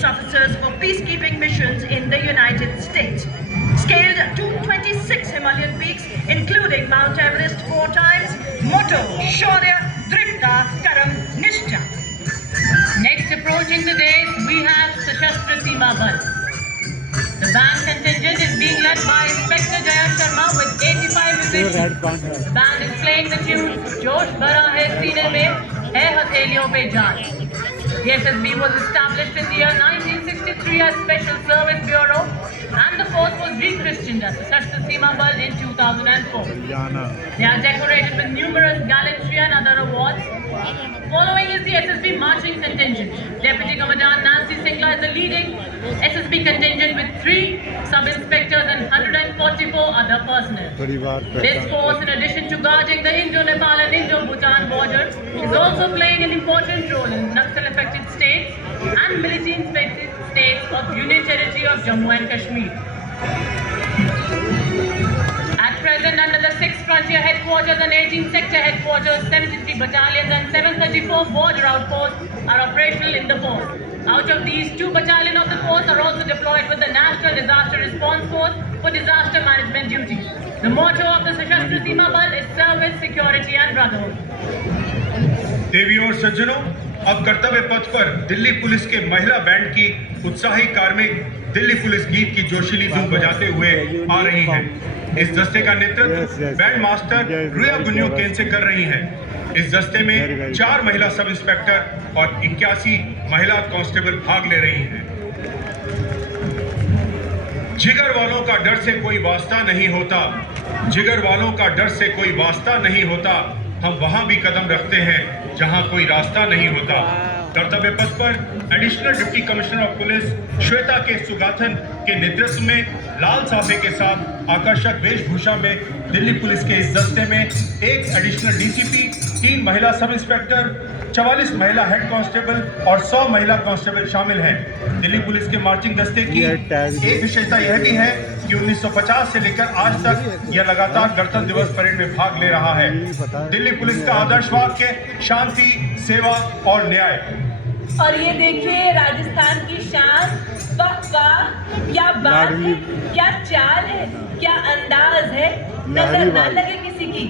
police officers for peacekeeping missions in the United States. Scaled 226 Himalayan peaks, including Mount Everest 4 times. Motto: Shaurya, Drita, Karam, Nishtha. Next, approaching the dais, we have Sashastra Seema Bal. The band contingent is being led by Inspector Jaya Sharma with 85 musicians. The band is playing the tune Josh Bhara Hai Seene Mein Hai Hatheliyon Pe Jaan. The SSB was established in the year 1963 as Special Service Bureau, and the force was rechristened as Sashastra Seema Bal in 2004. They are decorated with numerous gallantry and other awards. Following is the SSB marching contingent. Deputy Commandant Nancy Singla is the leading SSB contingent with 3 sub-inspectors and 144 other personnel. This force, in addition to guarding the Indo-Nepal and Indo-Bhutan border, is also playing an important role in Naxal-affected states and military-infected states of Union Territory of Jammu and Kashmir. At present, under the 6th Frontier Headquarters and 18th Sector Headquarters, 73 battalions and 734 border outposts are operational in the force. Out of these, 2 battalions of the force are also deployed with the National Disaster Response Force for disaster management duties. The motto of the Sashastra Seema Bal is service, security and brotherhood. देवियों और सज्जनों, अब कर्तव्य पथ पर Delhi police के महिला band की उत्साही कार्मिक दिल्ली पुलिस गीत की जोशीली धुन बजाते हुए आ रही हैं। इस दस्ते का नेतृत्व बैंड मास्टर रुया गुन्यू केन से कर रही हैं। इस दस्ते में 4 महिला सब इंस्पेक्टर और 81 महिला कांस्टेबल भाग ले रही हैं। जिगर वालों का डर से कोई वास्ता नहीं होता, जिगर वालों का डर से कोई वास्ता नहीं होता। हम वहां भी कदम रखते हैं जहां कोई रास्ता नहीं होता। कर्तव्य पथ पर additional deputy commissioner of police Shweta के सुगाथन के नेतृत्व में लाल साफे के साथ आकर्षक वेशभूषा में दिल्ली पुलिस के इस दस्ते में 1 एडिशनल डीसीपी, 3 महिला सब इंस्पेक्टर, 44 महिला हेड कांस्टेबल और 100 महिला कांस्टेबल शामिल हैं। दिल्ली पुलिस के मार्चिंग दस्ते की एक विशेषता यह भी है कि 1950 से लेकर आज तक यह लगातार गणतंत्र दिवस परेड में भाग ले रहा है। दिल्ली पुलिस का आदर्श वाक्य शांति, सेवा और न्याय। और ये देखिए राजस्थान की शान, वाह वाह, क्या बात है, क्या चाल है, क्या अंदाज है, नजर ना लगे किसी की।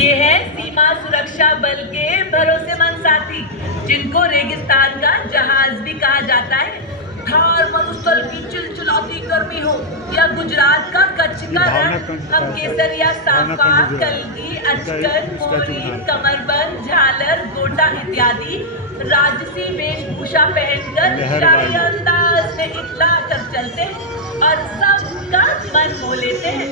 ये है सीमा सुरक्षा बल के भरोसेमंद साथी, जिनको रेगिस्तान का जहाज भी कहा जाता है। थार मरुस्थल की चिलचिलाती गर्मी हो या गुजरात का कच्छ का रण, हम केसरिया, साफा, कलगी, अचकन, मोरी, कमरबंद, झालर, गोटा इत्यादि राजसी वेशभूषा पहनकर शाही अंदाज में इतला कर चलते हैं और सबका मन मोह लेते हैं।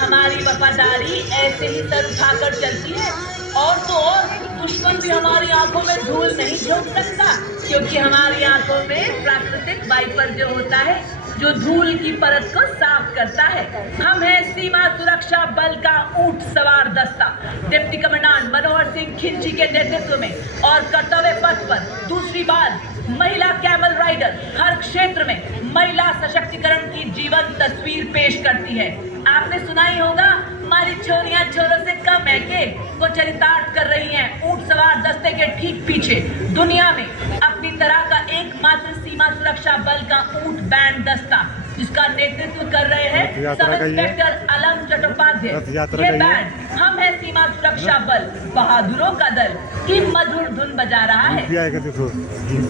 हमारी वफादारी ऐसे ही सर उठाकर चलती है, और तो और दुश्मन भी हमारी आंखों में धूल नहीं झोंक सकता, क्योंकि हमारी आंखों में प्राकृतिक वाइपर जो होता है, जो धूल की परत को साफ करता है। हम हैं सीमा सुरक्षा बल का ऊंट सवार दस्ता, डिप्टी कमांडेंट मनोहर सिंह खिंची के नेतृत्व में, और कर्तव्य पथ पर दूसरी बार महिला कैमल राइडर हर क्षेत्र में महिला सशक्तिकरण की जीवंत तस्वीर पेश करती है। आपने सुना ही होगा, हमारी छोरियां छोरों से कम है के को चरितार्थ कर रही हैं ऊंट सवार दस्ते के ठीक पीछे। दुनिया में अपनी तरह का एकमात्र सीमा सुरक्षा बल का ऊंट बैंड दस्ता, जिसका नेतृत्व कर रहे हैं सब इंस्पेक्टर अलम चट्टोपाध्याय। ये बैंड हम है सीमा सुरक्षा बल बहादुरों का दल की मधुर धुन बजा रहा है।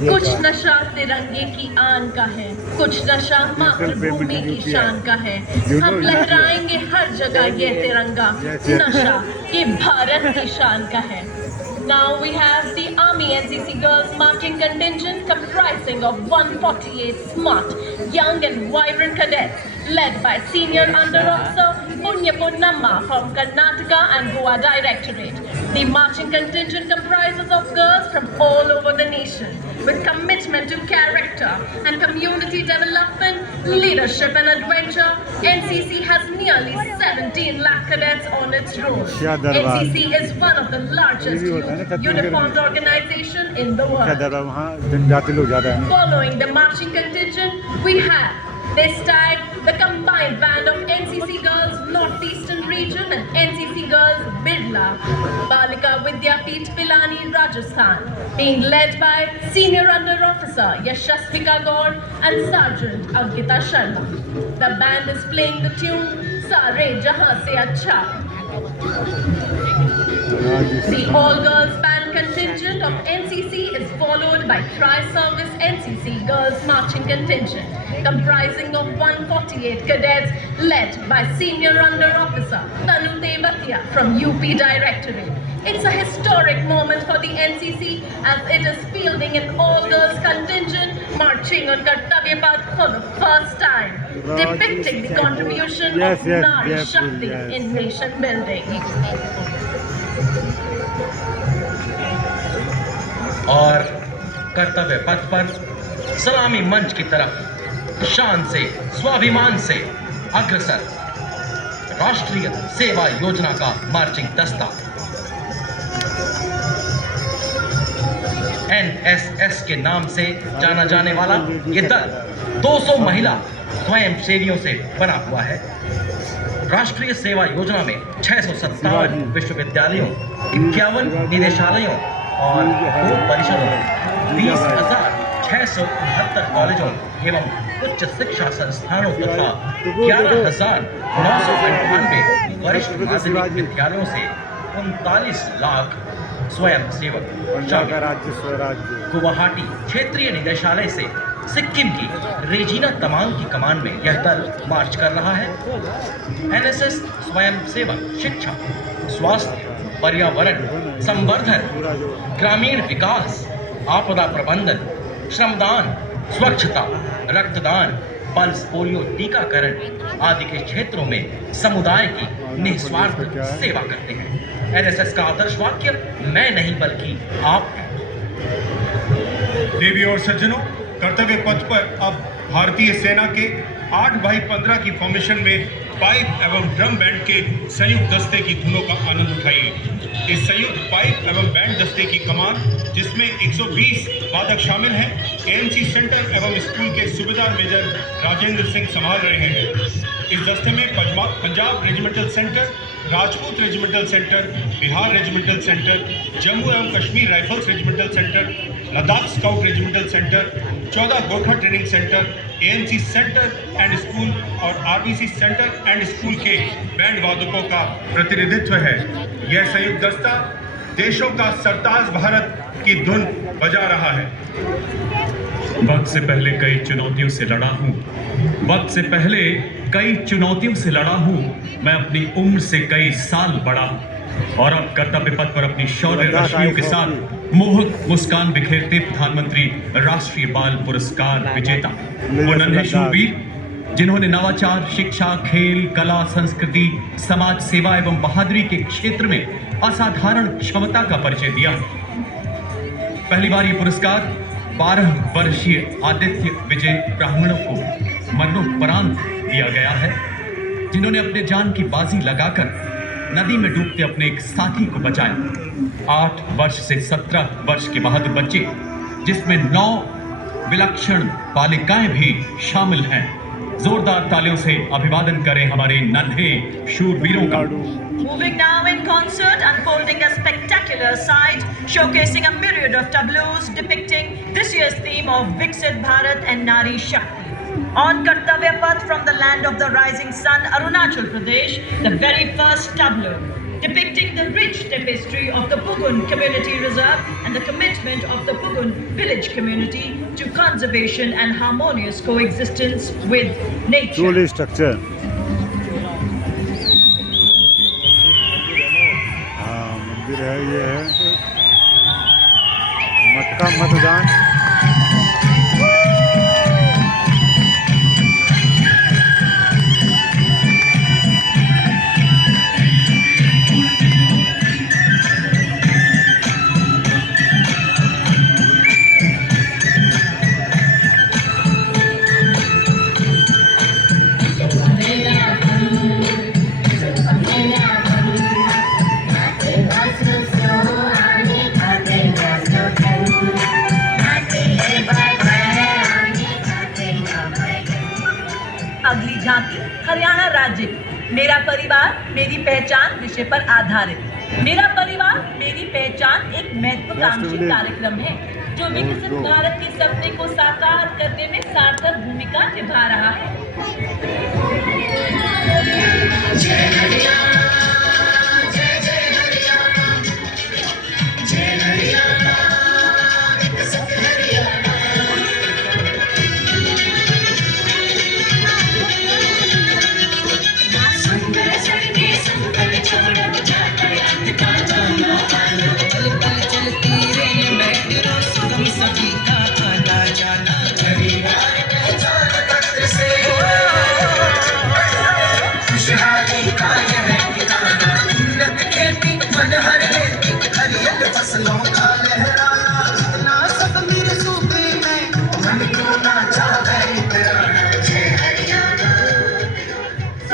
कुछ नशा तिरंगे की आन का है, कुछ नशा मातृभूमि की शान का है। हम लहराएंगे हर जगह ये तिरंगा, नशा ये भारत की शान का है। Now we have the Army NCC Girls Marching Contingent comprising of 148 smart, young and vibrant cadets led by Senior Under Officer Punya Purnamma from Karnataka and Goa Directorate. The marching contingent comprises of girls from all over the nation with commitment to character and community development, leadership and adventure. NCC has nearly 17 lakh cadets on its roll. NCC is one of the largest uniformed organization in the world. Following the marching contingent, we have this time the combined band of NCC Girls Northeastern Region and NCC Girls Bidla. Shangla Balika Vidyapeeth Pilani, Rajasthan, being led by Senior Under Officer Yashasvika Gaur and Sergeant Ankita Sharma. The band is playing the tune Sare Jahan Se Acha. The all-girls band contingent of NCC is followed by Tri-Service NCC Girls Marching Contingent, comprising of 148 cadets led by Senior Under Officer Tanu Tevatia from UP Directorate. It's a historic moment for the NCC as it is fielding an all-girls contingent marching on Kartavya Path for the first time, depicting the contribution of Nari Shakti in nation building. और कर्तव्य पथ पर सलामी मंच की तरफ शान से स्वाभिमान से अग्रसर राष्ट्रीय सेवा योजना का मार्चिंग दस्ता NSS के नाम से जाना जाने वाला ये दल 200 महिला स्वयंसेवियों से बना हुआ है। राष्ट्रीय सेवा योजना में 657 विश्वविद्यालयों, 51 निदेशालयों और 2 परिषदों, 20,669 कॉलेजों एवं उच्च शिक्षा संस्थानों तथा 11,998 वरिष्ठ माध्यमिक विद्यालयों से 39 लाख स्वयं सेवक शामिल। गुवाहाटी क्षेत्रीय निदेशालय से सिक्किम की रेजिना तमांग की कमान में यह दल मार्च कर रहा है। NSS स्वयं सेवक शिक्षा, स्वास्थ्य, पर्यावरण संवर्धन, ग्रामीण विकास, आपदा प्रबंधन, श्रमदान, स्वच्छता, रक्तदान, पल्स पोलियो टीकाकरण आदि के क्षेत्रों में समुदाय की निस्वार्थ सेवा करते हैं। NSS का आदर्श वाक्य मैं नहीं बल्कि आप हैं। देवी और सज्जनों, कर्तव्य पथ पर अब भारतीय सेना के 8x15 की फॉर्मेशन में पाइप एवं ड्रम बैंड के संयुक्त दस्ते की धुनों का आनंद उठाइए। इस संयुक्त पाइप एवं बैंड दस्ते की कमान, जिसमें 120 वादक शामिल हैं, ANC सेंटर एवं स्कूल के सूबेदार मेजर राजेंद्र सिंह संभाल रहे हैं। इस दस्ते में Punjab regimental centre, Rajput regimental centre, Bihar regimental centre, Jammu एवं Kashmir rifles regimental centre, Ladakh scout regimental centre, 14 Gorkha training centre, ANC centre and school और RBC सेंटर एंड स्कूल के बैंड वादकों का प्रतिनिधित्व है। यह संयुक्त दस्ता देशों का सरताज भारत की धुन बजा रहा है। वक्त से पहले कई चुनौतियों से लड़ा हूँ, वक्त से पहले कई चुनौतियों से लड़ा हूँ, मैं अपनी उम्र से कई साल बड़ा हूँ और अब कर्तव्य पथ पर अपनी शौर्य रश्मियों के साथ मोहक मुस्कान बिखेरते प्रधानमंत्री राष्ट्रीय बाल पुरस्कार विजेता वो नन्हे शूरवीर जिन्होंने नवाचार, शिक्षा, खेल, कला, संस्कृति, समाज सेवा एवं बहादुरी के क्षेत्र में असाधारण क्षमता का परिचय दिया। पहली बार ये पुरस्कार 12 वर्षीय आदित्य विजय ब्राह्मणों को मरणोपरांत दिया गया है, जिन्होंने अपने जान की बाजी लगाकर नदी में डूबते अपने एक साथी को बचाया। 8 वर्ष से 17 वर्ष के बहादुर बच्चे, जिसमें 9 विलक्षण बालिकाएं भी शामिल हैं। जोरदार तालियों से अभिवादन करें हमारे नन्हे शूरवीरों का। Moving now in concert, unfolding a spectacular sight, showcasing a myriad of tableaus depicting this year's theme of Viksit Bharat and Nari Shakti. On Kartavya Path from the land of the rising sun, Arunachal Pradesh, the very first tableau, depicting the rich tapestry of the Pugun Community Reserve and the commitment of the Pugun village community to conservation and harmonious coexistence with nature. Truly structure. मंदिर है, ये है मटका मतदान। अगली झांकी हरियाणा राज्य की मेरा परिवार मेरी पहचान विषय पर आधारित मेरा परिवार मेरी पहचान एक महत्वाकांक्षी कार्यक्रम है जो विकसित भारत के सपने को साकार करने में सार्थक भूमिका निभा रहा है।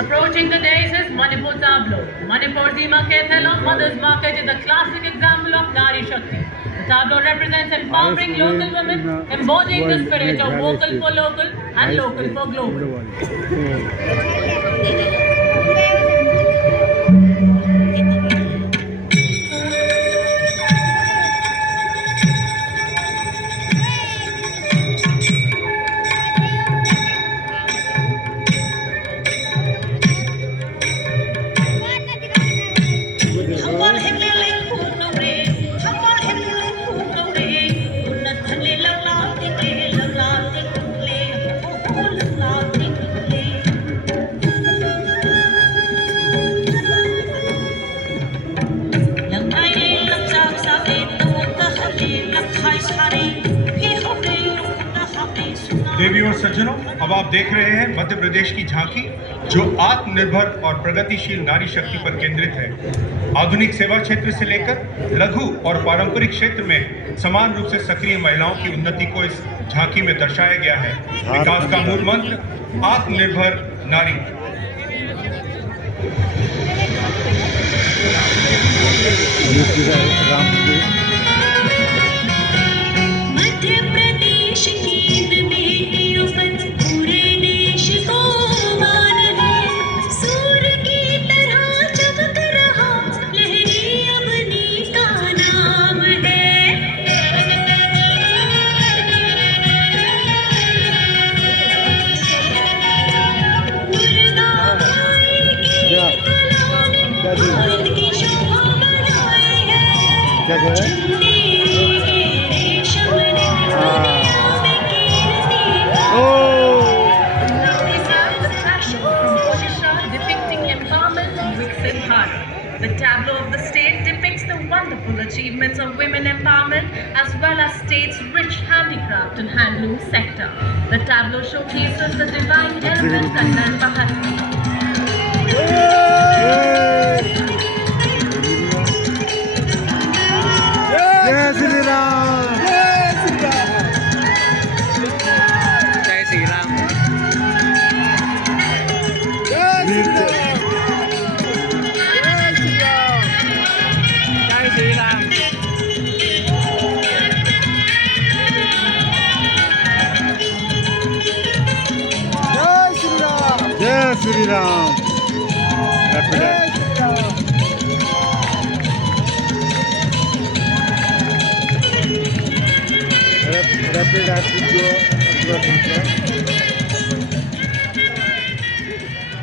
Approaching the days is Manipur Tableau. Manipur Zima Kethala Mothers Market is a classic example of Nari Shakti. The tableau represents empowering local women, embodying the spirit of vocal for local and local for global. देवियों और सज्जनों, अब आप देख रहे हैं मध्य प्रदेश की झांकी जो आत्मनिर्भर और प्रगतिशील नारी शक्ति पर केंद्रित है। आधुनिक सेवा क्षेत्र से लेकर लघु और पारंपरिक क्षेत्र में समान रूप से सक्रिय महिलाओं की उन्नति को इस झांकी में दर्शाया गया है। विकास का मूल मंत्र आत्मनिर्भर नारी। मध्य प्रदेश की बेटियों पर पूरे देश को मान है। सूर्य की तरह चमक रहा लहरी अवनी का नाम है। दुर्गा माई की कला ने की शोभा बढ़ाई है। Chandi The tableau of the state depicts the wonderful achievements of women empowerment as well as state's rich handicraft and handloom sector. The tableau showcases the divine element Kannan Bahati. जय श्री राम।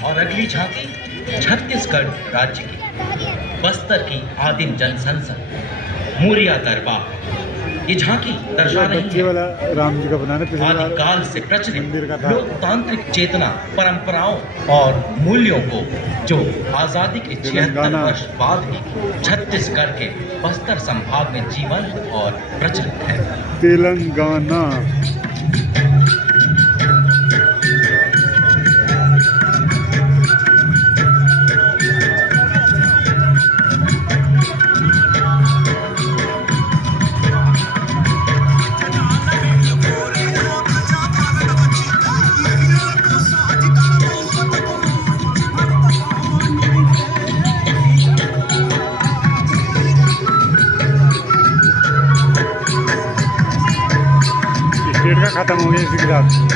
और अगली झांकी छत्तीसगढ़ राज्य की बस्तर की आदिम जनसंसद मूरिया दरबार। ये झांकी दर्शा रही बच्चे वाला राम जी का बनाने आदिकाल से प्रचलित लोकतांत्रिक चेतना, परंपराओं और मूल्यों को जो आजादी के 76 वर्ष बाद भी छत्तीसगढ़ के बस्तर संभाग में जीवंत और प्रचलित है। तेलंगाना स्टेट का खत्म हो गया इसी के साथ।